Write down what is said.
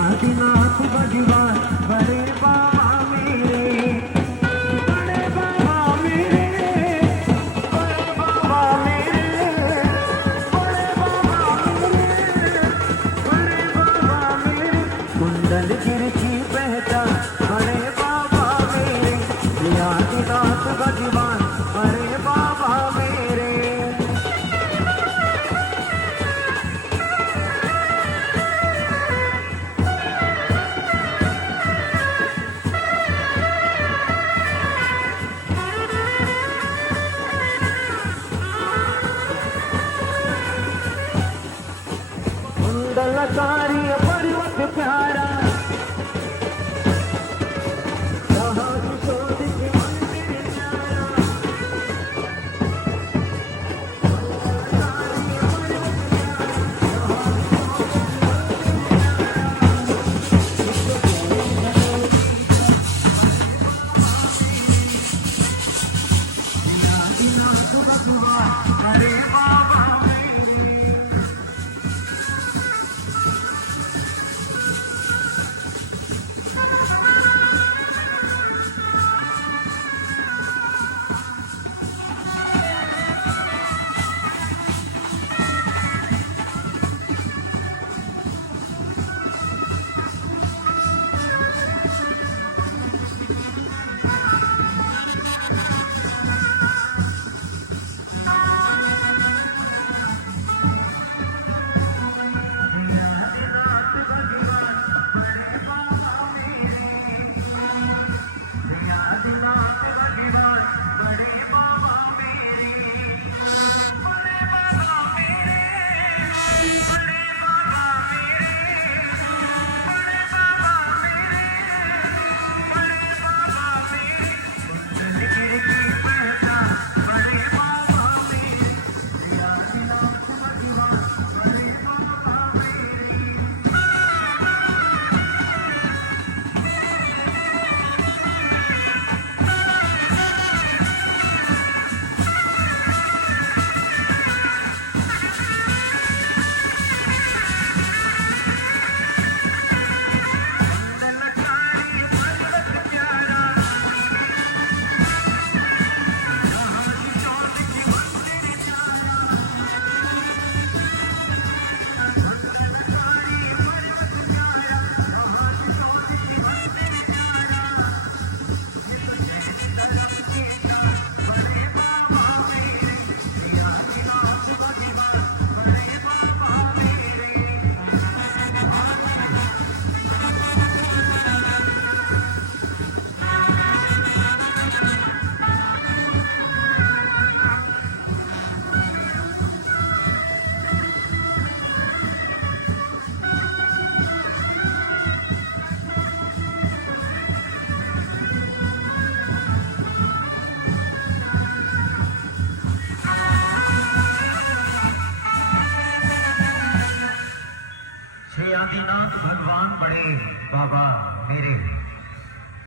आदिनाथ भगवान बड़े बाबा मेरे, बड़े बाबा मेरे, बड़े बाबा मेरे, बड़े बाबा मेरे, बड़े बाबा मेरे, कुंडल गिर की पहचान बड़े बाबा मेरे, आदिनाथ भगवान बड़े बाबा मेरे। कुंडलकारी पर्वत प्यारा, जहाँ किशोर की मंदिर न्यारा, कुंडलकारी पर्वत प्यारा, जहाँ आदिनाथ भगवान अरे बाबा मेरे। आदिनाथ भगवान बड़े बाबा मेरे।